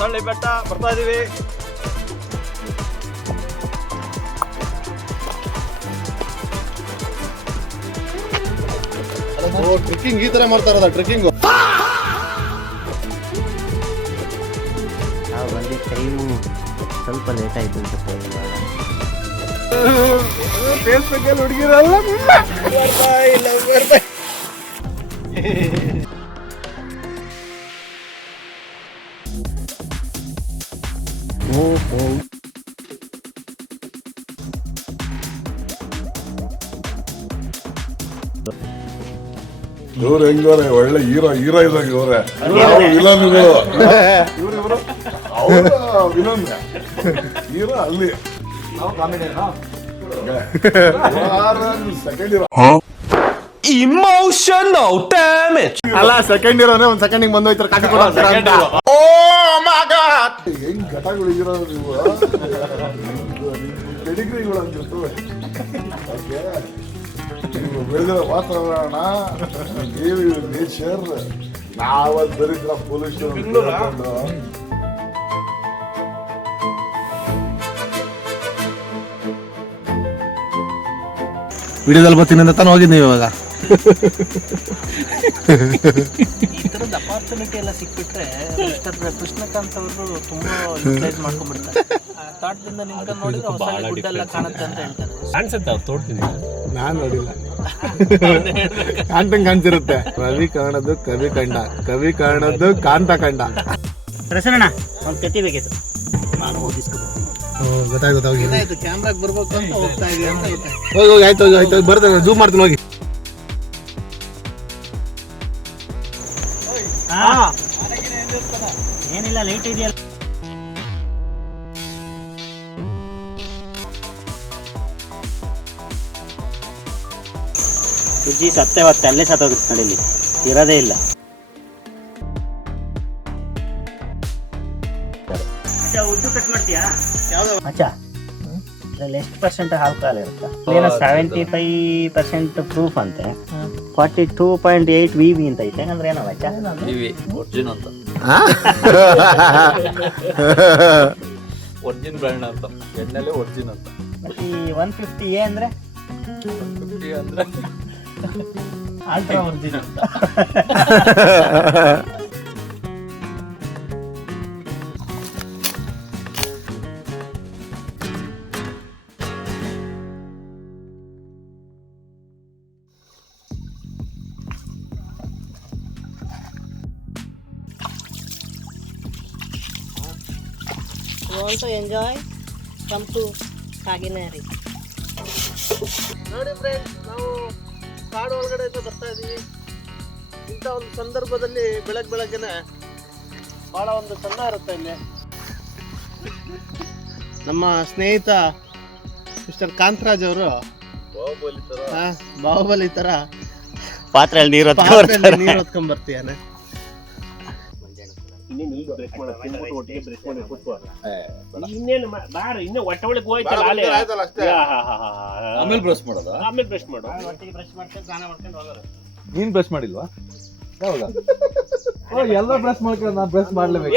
ದಾಸಹಳ್ಳಿ ಬೆಟ್ಟ ಬರ್ತಾ ಇದೀವಿ. ಟ್ರೆಕ್ಕಿಂಗ್ ಈ ತರ ಮಾಡ್ತಾ ಇರೋದ ಟ್ರೆಕ್ಕಿಂಗ್. ನಾವು ಬಂದಿದ್ದ ಟೈಮು ಸ್ವಲ್ಪ ಲೇಟ್ ಆಯ್ತು ಅನ್ಸುತ್ತೆ. ಫೇಸ್ಬುಕ್ಕಲ್ಲಿ ಹುಡುಗಿರಲ್ಲ ಇವ್ರು ಹೆಂಗವ್ರೆ ಒಳ್ಳೆ ಹೀರೋ ಇದ್ದಾಗ ಇವ್ರೆ. ನಾವು ವಿಲನ್ಗಳು, ಇವ್ರು ವಿಲನ್, ಹೀರೋ ಅಲ್ಲಿ ಸೆಕೆಂಡ್ ಹೀರೋ. ಇಮೋಷನಲ್ ಡ್ಯಾಮೇಜ್ ಅಲ್ಲ ಸೆಕೆಂಡ್ ಇರೋನೇ ಒಂದ್ ಸೆಕೆಂಡಿಗೆ ಬಂದೋಯ್ತಾರೆ ಕಾಫಿ ಕೊಡ ಹೆಂಗ್ ಘಟಗಳು ಇರೋದು ನೀವು ಪೆಡಿಗ್ರಿಗಳು ಅಂತಿರ್ತವೆ. ನೀವು ಬೆಳೆದಿರೋ ವಾತಾವರಣ, ನೇಚರ್, ನಾವಲ್ಲಿ ದರಿದ್ರ ಪೊಲ್ಯೂಷನ್. ವಿಡಿಯೋದಲ್ಲಿ ಬರ್ತೀನಿ ಅಂತ ತಾನು ಹೋಗಿದ್ದೀವಿ ಇವಾಗ. ಈ ಥರದ ಅಪಾರ್ಚುನಿಟಿ ಎಲ್ಲ ಸಿಕ್ಬಿಟ್ರೆ ಕೃಷ್ಣಕಾಂತ್ ಅವರು ತುಂಬಾ ಯೂಟಿಲೈಸ್ ಮಾಡ್ಕೊಂಡ್ಬಿಡ್ತಾರೆ. ತೋಟದಿಂದ ನಿಮ್ಗೆ ನೋಡಿದ್ರೆ ಹೊಸ ಗುಡ್ಡೆಲ್ಲ ಕಾಣುತ್ತೆ ಅಂತ ಹೇಳ್ತಾರೆ. ಅನ್ಸುತ್ತೆ ಅವ್ರು ತೋಡ್ತೀನಿ. ನಾನ್ ನೋಡಿಲ್ಲ, ಕಾಂತಂಗ್ ಕಾಣ್ತಿರುತ್ತೆ. ರವಿ ಕಾಣದು ಕವಿ ಕಂಡ, ಕವಿ ಕಾಣದು ಕಾಂತ ಕಂಡ. ಪ್ರಸನ್ನ ಒಂದು ಕತಿ ಬೇಕಿತ್ತು, ನಾನು ಓದಿಸ್ಕೊಡ್ತೀನಿ. ಗೊತ್ತಾಯ್ತು ಕ್ಯಾಮ್ರಾಗ್ ಬರ್ಬೇಕು ಅಂತ ಹೋಗ್ತಾ ಇದೆ ಅಂತ ಹೋಗಿ ಹೋಗಿ ಆಯ್ತು ಹೋಗಿ ಆಯ್ತು ಬರ್ತೇನೆ, ಜೂಮ್ ಮಾಡ್ತೀನಿ ಹೋಗಿ. ಏನಿಲ್ಲ, ಲೇಟ್ ಇದೆಯಲ್ಲ. ಸುಜ್ಜಿ ಸತ್ತೆ ಹೊತ್ತೆ ಅಲ್ಲೇ ಸತ್ತೋಗುತ್ತೆ ನಡೀಲಿ, ಇರೋದೇ ಇಲ್ಲ. ಉದ್ದು ಕಟ್ ಮಾಡ್ತೀಯಾ? ಅಚ್ಚಾ ಇದ್ರಲ್ಲಿ ಎಷ್ಟು ಪರ್ಸೆಂಟ್ ಆಲ್ಕೋಹಾಲ್ ಇರುತ್ತೆ? ಏನೋ 75% ಪ್ರೂಫ್ ಅಂತೆ, 42.8 ವಿವಿ ಅಂತ ಐತೆ. ಅಂದ್ರೆ ಏನೋ ಅಚ್ಚಾ ಒರ್ಜಿನ್ ಅಂತ, ಒರ್ಜಿನ್ ಬ್ರ್ಯಾಂಡ್ ಅಂತ, ಎಣ್ಣೆಲೆ ಒರ್ಜಿನ್ ಅಂತ. ಮತ್ತೆ ಈ 150A ಅಂದ್ರೆ 150 ಅಂದ್ರೆ ಅಲ್ಟ್ರಾ ಒರ್ಜಿನ್ ಅಂತ. You want to enjoy? Come to Kaginari. ನೋಡಿ ಫ್ರೆಂಡ್ಸ್, ನಾವು ಕಾಡು ಒಳಗಡೆಯಿಂದ ಬರ್ತಾ ಇದ್ದೀವಿ. ಇಂಥ ಒಂದು ಸಂದರ್ಭದಲ್ಲಿ ಬೆಳಗ್ಗೆನೆ ಭಾಳ ಒಂದು ಚೆನ್ನ ಇರುತ್ತೆ ಇಲ್ಲಿ. ನಮ್ಮ ಸ್ನೇಹಿತ ಮಿಸ್ಟರ್ ಕಾಂತರಾಜ್ ಅವರು ಬಾಹುಬಲಿ ತರ ಪಾತ್ರೆಯಲ್ಲಿ ನೀರು ನೀರು ಹೊತ್ಕೊಂಡ್ ಬರ್ತೀಯಾನೆ. ಆಮೇಲೆ ಬ್ರಷ್ ಮಾಡೋದು, ನೀನ್ ಬ್ರಷ್ ಮಾಡಿಲ್ವಾ? ಎಲ್ಲ ಬ್ರಷ್ ಮಾಡ್ಕೊಂಡು ನಾ ಬ್ರಷ್ ಮಾಡ್ಲೇಬೇಕು.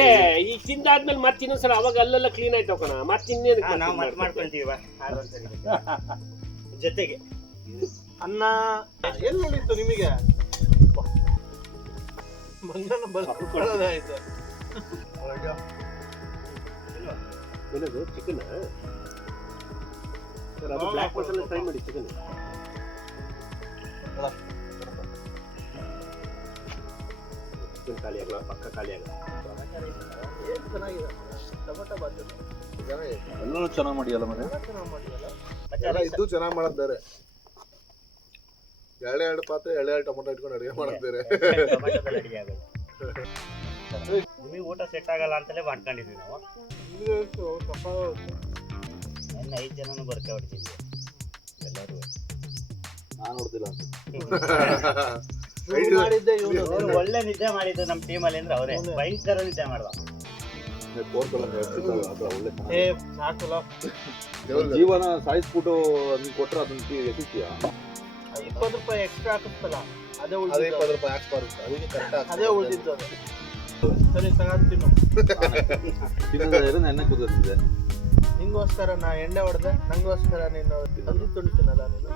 ಈಗ ತಿಂದಾದ್ಮೇಲೆ ಮತ್ತೆ ಇನ್ನೊಂದ್ಸಲ ಅವಾಗ ಅಲ್ಲೆಲ್ಲ ಕ್ಲೀನ್ ಆಯ್ತು ಕಣ. ಮತ್ತೆ ಇನ್ನೇನು ನಾವು ಮತ್ತೆ ಮಾಡ್ಕೊಂತೀವಿ ಜೊತೆಗೆ ಅನ್ನ ಏನ್ ನೋಡಿತ್ತು ನಿಮಗೆ? ಮಂಗನ ಬರೋದಾಯ್ತು. ಏನದು ಚಿಕನ್? ಅದು ಬ್ಲ್ಯಾಕ್ ಮಸಾಲೆ ಫ್ರೈ ಮಾಡಿ ಚಿಕನ್. ಚಿಕನ್ ಖಾಲಿ ಆಗಲ್ಲ, ಪಕ್ಕ ಖಾಲಿ ಆಗಲ್ಲ. ಏನು ಚೆನ್ನಾಗಿದೆ ಟೊಮೆಟೊ ಬಾತ್ ಎಲ್ಲರೂ ಚೆನ್ನಾಗಿ ಮಾಡಿಯಲ್ಲ ಮನೆ. ಇದು ಚೆನ್ನಾಗಿ ಮಾಡೋದು ಬೇರೆ, ಎರಡು ಪಾತ್ರೆ ಎರಡು ಟೊಮೊಟೊ ಇಟ್ಕೊಂಡು ಅಡುಗೆ ಮಾಡೋದು ಬೇರೆ. ನಿಮಗೆ ಊಟ ಸೆಟ್ ಆಗಲ್ಲ ಅಂತಲೇ ಮಾಡ್ಕೊಂಡಿದ್ವಿ ನಾವು. ಎಲ್ಲ 5 ಜನನು ಬರ್ಕೆ ಹೊಡ್ತಿದ್ವಿ ಎಲ್ಲರೂ. ನಾನು ನೋಡ್ತಿಲ್ಲ ಮಾಡಿದ್ದೆ ಅವ್ರು ಒಳ್ಳೆ ನಿದ್ದೆ ಮಾಡಿದ್ದು ನಮ್ಮ ಟೀಮಲ್ಲಿ ಅಂದ್ರೆ ಅವರೇ. ಭಯಂಕರ ನಿದ್ದೆ ಮಾಡ್ದ. ಜೀವನ ಸಾಯಿಸ್ಬಿಟ್ಟು ಅದನ್ನ ಕೊಟ್ರೆ ಅದನ್ನ ಎಸಿತೀಯ? 20 ರೂಪಾಯಿ ಎಕ್ಸ್ಟ್ರಾ ಹಾಕಿಸ್ತಲ್ಲ, ಅದೇ ಅದೇ 20 ರೂಪಾಯಿ ಹಾಕ್ಸ್ಬಾರ್ದು, ಅದಕ್ಕೆ ಕರೆಕ್ಟ್ ಅದೇ ಉಳಿದಿದ್ದು ಅದು. ಸರಿ ತಗೊಂಡು ತಿನ್ನು. ತಿನ್ನೋದಾದ್ರೆ ನೆನ್ನೆ ಕುದಿಸಿದ್ದೆ. ನಿಂಗೋಸ್ಕರ ನಾ ಎಣ್ಣೆ ಹೊಡೆದೆ, ನಂಗೋಸ್ಕರ ನೀನು ತಂದು ತುಂಡ್ತೀನಲ್ಲ ನೀನು.